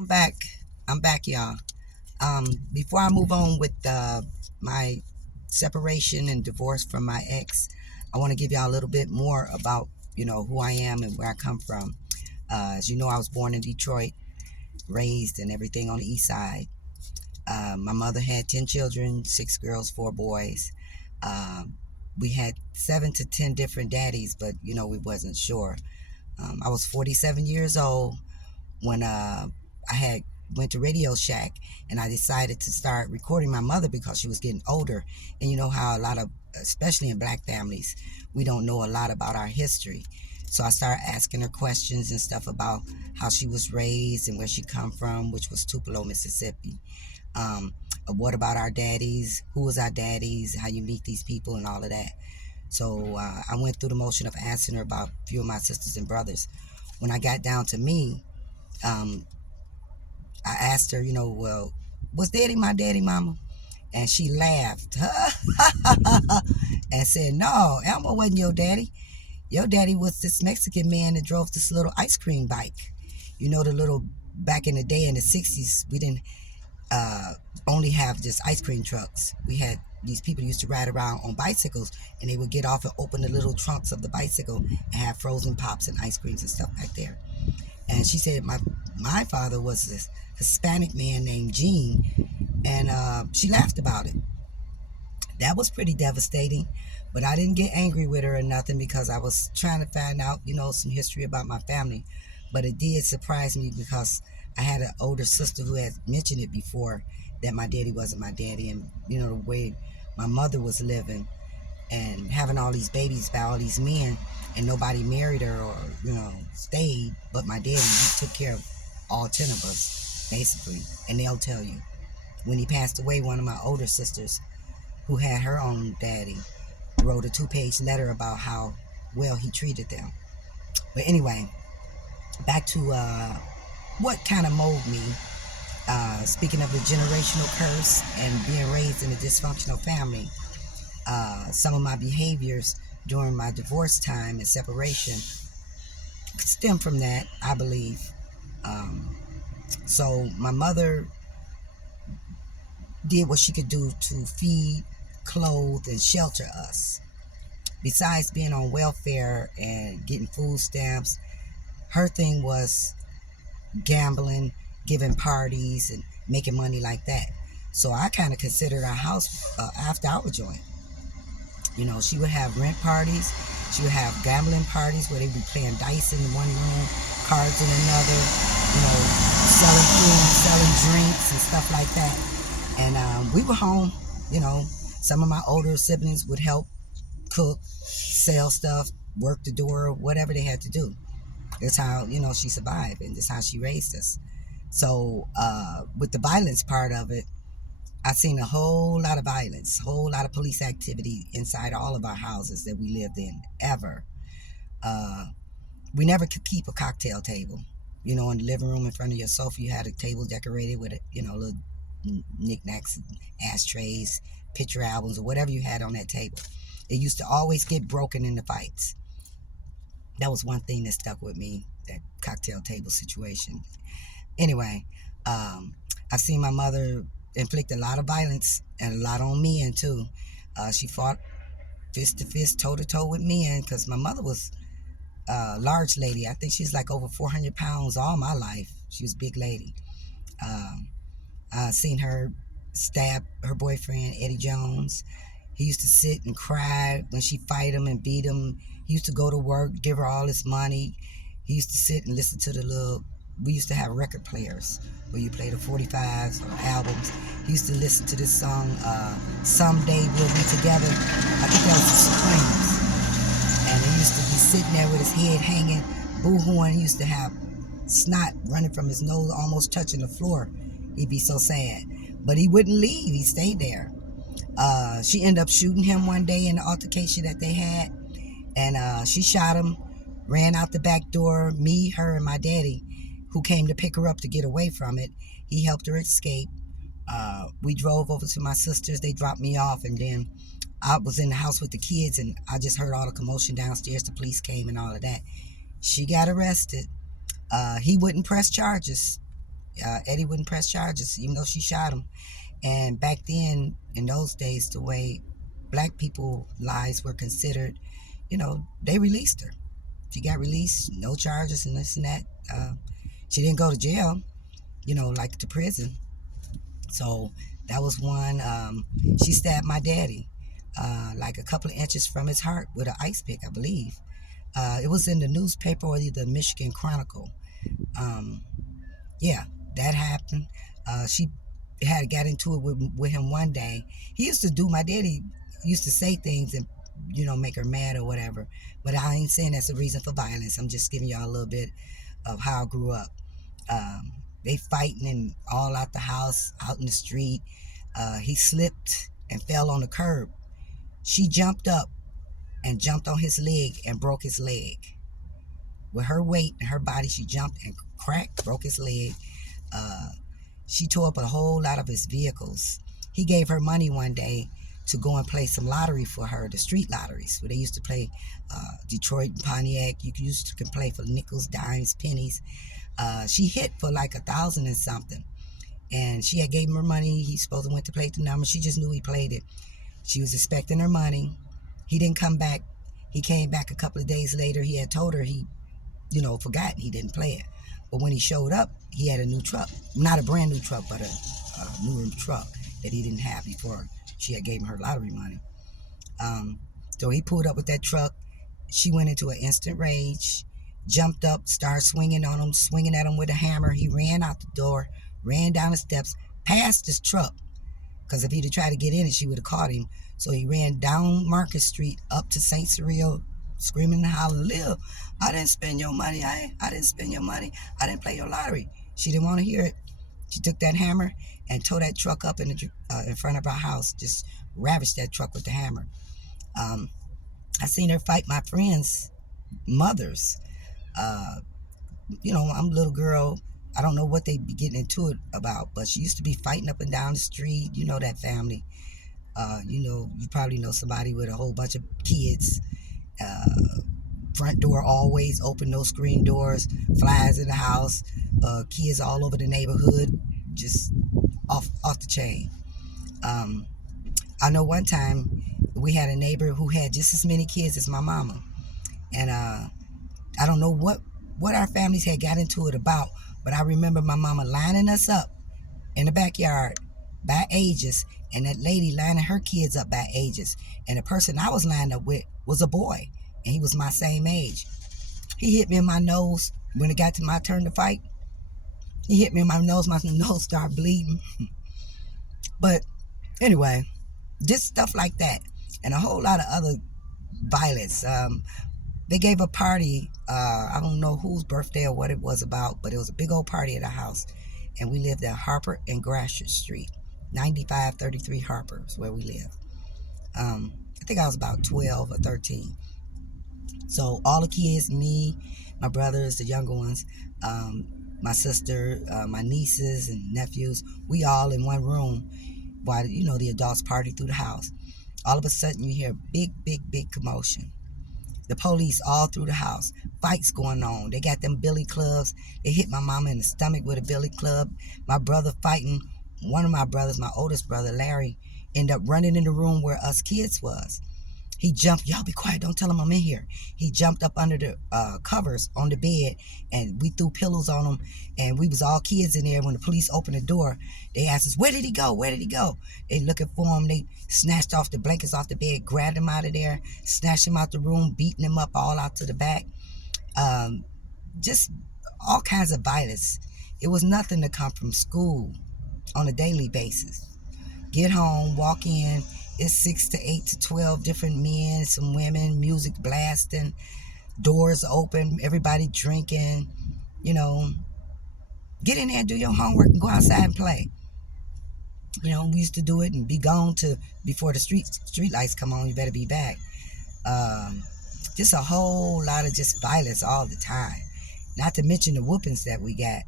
Welcome back. I'm back, y'all. Before I move on with my separation and divorce from my ex, I want to give y'all a little bit more about who I am and where I come from. As you know, I was born in Detroit, raised and everything on the east side. My mother had 10 children, 6 girls, 4 boys. We had 7 to 10 different daddies, but we wasn't sure. I was 47 years old when I had went to Radio Shack, and I decided to start recording my mother because she was getting older. And you know how a lot of, especially in black families, we don't know a lot about our history. So I started asking her questions and stuff about how she was raised and where she come from, which was Tupelo, Mississippi. Um, what about our daddies? Who was our daddies? How you meet these people and all of that. So I went through the motion of asking her about a few of my sisters and brothers. When I got down to me, um, I asked her, well, was daddy my daddy, mama? And she laughed and said, no, Elmo wasn't your daddy. Your daddy was this Mexican man that drove this little ice cream bike. The little, back in the day in the 60s, we didn't uh, only have just ice cream trucks. We had these people used to ride around on bicycles, and they would get off and open the little trunks of the bicycle and have frozen pops and ice creams and stuff back there. And she said my father was this Hispanic man named Gene, and she laughed about it. That was pretty devastating, but I didn't get angry with her or nothing because I was trying to find out, some history about my family. But it did surprise me because I had an older sister who had mentioned it before, that my daddy wasn't my daddy, and the way my mother was living and having all these babies by all these men, and nobody married her or stayed but my daddy. He took care of all 10 of us basically. And they'll tell you, when he passed away, one of my older sisters, who had her own daddy, wrote a 2-page letter about how well he treated them. But anyway, back to what kind of molded me. Speaking of the generational curse and being raised in a dysfunctional family, some of my behaviors during my divorce time and separation stem from that, I believe. So my mother did what she could do to feed, clothe, and shelter us. Besides being on welfare and getting food stamps, her thing was gambling, giving parties, and making money like that. So I kind of considered our house after our joint. She would have rent parties. She would have gambling parties where they'd be playing dice in one room, cards in another, selling food, selling drinks and stuff like that. And we were home. Some of my older siblings would help cook, sell stuff, work the door, whatever they had to do. That's how, she survived, and that's how she raised us. So with the violence part of it, I've seen a whole lot of violence, a whole lot of police activity inside all of our houses that we lived in, ever. We never could keep a cocktail table. In the living room in front of your sofa, you had a table decorated with, little knickknacks, ashtrays, picture albums, or whatever you had on that table. It used to always get broken in the fights. That was one thing that stuck with me, that cocktail table situation. Anyway, I've seen my mother inflict a lot of violence and a lot on men too. She fought fist to fist, toe to toe with men, because my mother was a large lady. I think she's like over 400 pounds all my life. She was a big lady. I seen her stab her boyfriend, Eddie Jones. He used to sit and cry when she fight him and beat him. He used to go to work, give her all his money. He used to sit and listen to we used to have record players where you play the 45s or albums. He used to listen to this song, Someday We'll Be Together. I think that was the Supremes. And he used to be sitting there with his head hanging, boo-hooing. He used to have snot running from his nose, almost touching the floor. He'd be so sad. But he wouldn't leave. He stayed there. She ended up shooting him one day in the altercation that they had. And she shot him, ran out the back door. Me, her, and my daddy, who came to pick her up to get away from it, he helped her escape. We drove over to my sister's. They dropped me off, and then I was in the house with the kids, and I just heard all the commotion downstairs. The police came and all of that. She got arrested. He wouldn't press charges. Eddie wouldn't press charges, even though she shot him. And back then, in those days, the way black people lives were considered, they released her. She got released, no charges and this and that. She didn't go to jail, like to prison. So that was one. She stabbed my daddy, like a couple of inches from his heart with an ice pick, I believe. It was in the newspaper or the Michigan Chronicle. Um, yeah, that happened. She had got into it with him one day. He used to do, my daddy used to say things and, make her mad or whatever. But I ain't saying that's a reason for violence. I'm just giving y'all a little bit of how I grew up. Um, they fighting and all out the house, out in the street. He slipped and fell on the curb. She jumped up and jumped on his leg and broke his leg. With her weight and her body, she jumped and cracked, broke his leg. Uh, she tore up a whole lot of his vehicles. He gave her money one day to go and play some lottery for her, the street lotteries, where they used to play Detroit and Pontiac. You can play for nickels, dimes, pennies. She hit for like 1,000 and something. And she had gave him her money. He supposed to went to play the number. She just knew he played it. She was expecting her money. He didn't come back. He came back a couple of days later. He had told her he, forgot he didn't play it. But when he showed up, he had a new truck. Not a brand new truck, but a newer truck that he didn't have before she had gave him her lottery money. Um, so he pulled up with that truck. She went into an instant rage, jumped up, started swinging on him, swinging at him with a hammer. He ran out the door, ran down the steps, past his truck, because if he'd have tried to get in it, she would have caught him. So he ran down Market Street up to St. Cyril, screaming and hollering, "Liv, I didn't spend your money. I didn't spend your money. I didn't play your lottery." She didn't want to hear it. She took that hammer and tore that truck up in front of our house, just ravished that truck with the hammer. Um, I seen her fight my friends' mothers. Uh, I'm a little girl. I don't know what they be getting into it about, but she used to be fighting up and down the street. You know that family. You probably know somebody with a whole bunch of kids. Front door always open, no screen doors, flies in the house, kids all over the neighborhood, just off the chain. Um, I know one time we had a neighbor who had just as many kids as my mama, and I don't know what our families had got into it about, but I remember my mama lining us up in the backyard by ages, and that lady lining her kids up by ages, and the person I was lined up with was a boy, and he was my same age. He hit me in my nose when it got to my turn to fight. He hit me in my nose started bleeding. But anyway, just stuff like that, and a whole lot of other violence. They gave a party. I don't know whose birthday or what it was about, but it was a big old party at our house, and we lived at Harper and Gratiot Street, 9533 Harper is where we live. I think I was about 12 or 13. So all the kids, me, my brothers, the younger ones, my sister, my nieces and nephews, we all in one room while, the adults party through the house. All of a sudden you hear big, big, big commotion. The police all through the house, fights going on. They got them billy clubs. They hit my mama in the stomach with a billy club. My brother fighting, one of my brothers, my oldest brother, Larry, ended up running in the room where us kids was. He jumped, y'all be quiet, don't tell him I'm in here. He jumped up under the covers on the bed, and we threw pillows on him, and we was all kids in there. When the police opened the door, they asked us, where did he go? Where did he go? They looking for him. They snatched off the blankets off the bed, grabbed him out of there, snatched him out the room, beating him up all out to the back. Just all kinds of violence. It was nothing to come from school on a daily basis. Get home, walk in, it's 6 to 8 to 12 different men, some women, music blasting, doors open, everybody drinking, get in there and do your homework and go outside and play. We used to do it and be gone to before the street lights come on. You better be back. Just a whole lot of just violence all the time. Not to mention the whoopings that we got,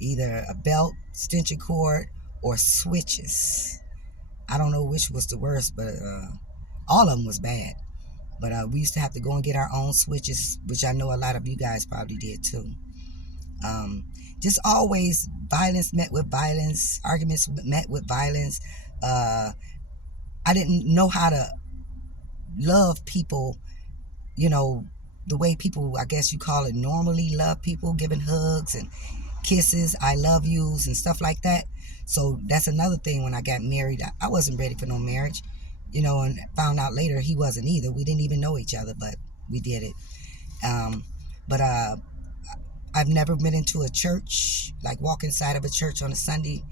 either a belt, extension cord, or switches. I don't know which was the worst, but all of them was bad. But we used to have to go and get our own switches, which I know a lot of you guys probably did too. Um, just always violence met with violence, arguments met with violence. Uh, I didn't know how to love people, you know, the way people, I guess you call it, normally love people, giving hugs and kisses, I love yous, and stuff like that. So that's another thing. When I got married, I wasn't ready for no marriage, and found out later he wasn't either. We didn't even know each other, but we did it. Um, but I've never been into a church, like walk inside of a church on a Sunday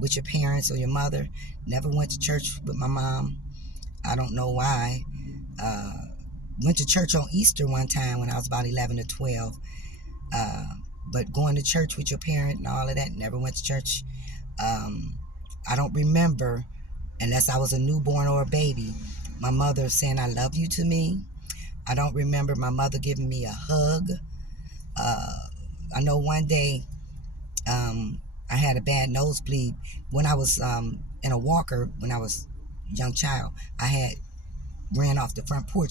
with your parents or your mother. Never went to church with my mom. I don't know why. Uh, Went to church on Easter one time when I was about 11 or 12. Uh, but going to church with your parent and all of that, never went to church. Um, I don't remember, unless I was a newborn or a baby, my mother saying I love you to me. I don't remember my mother giving me a hug. Uh, I know one day I had a bad nosebleed when I was in a walker when I was a young child. I had ran off the front porch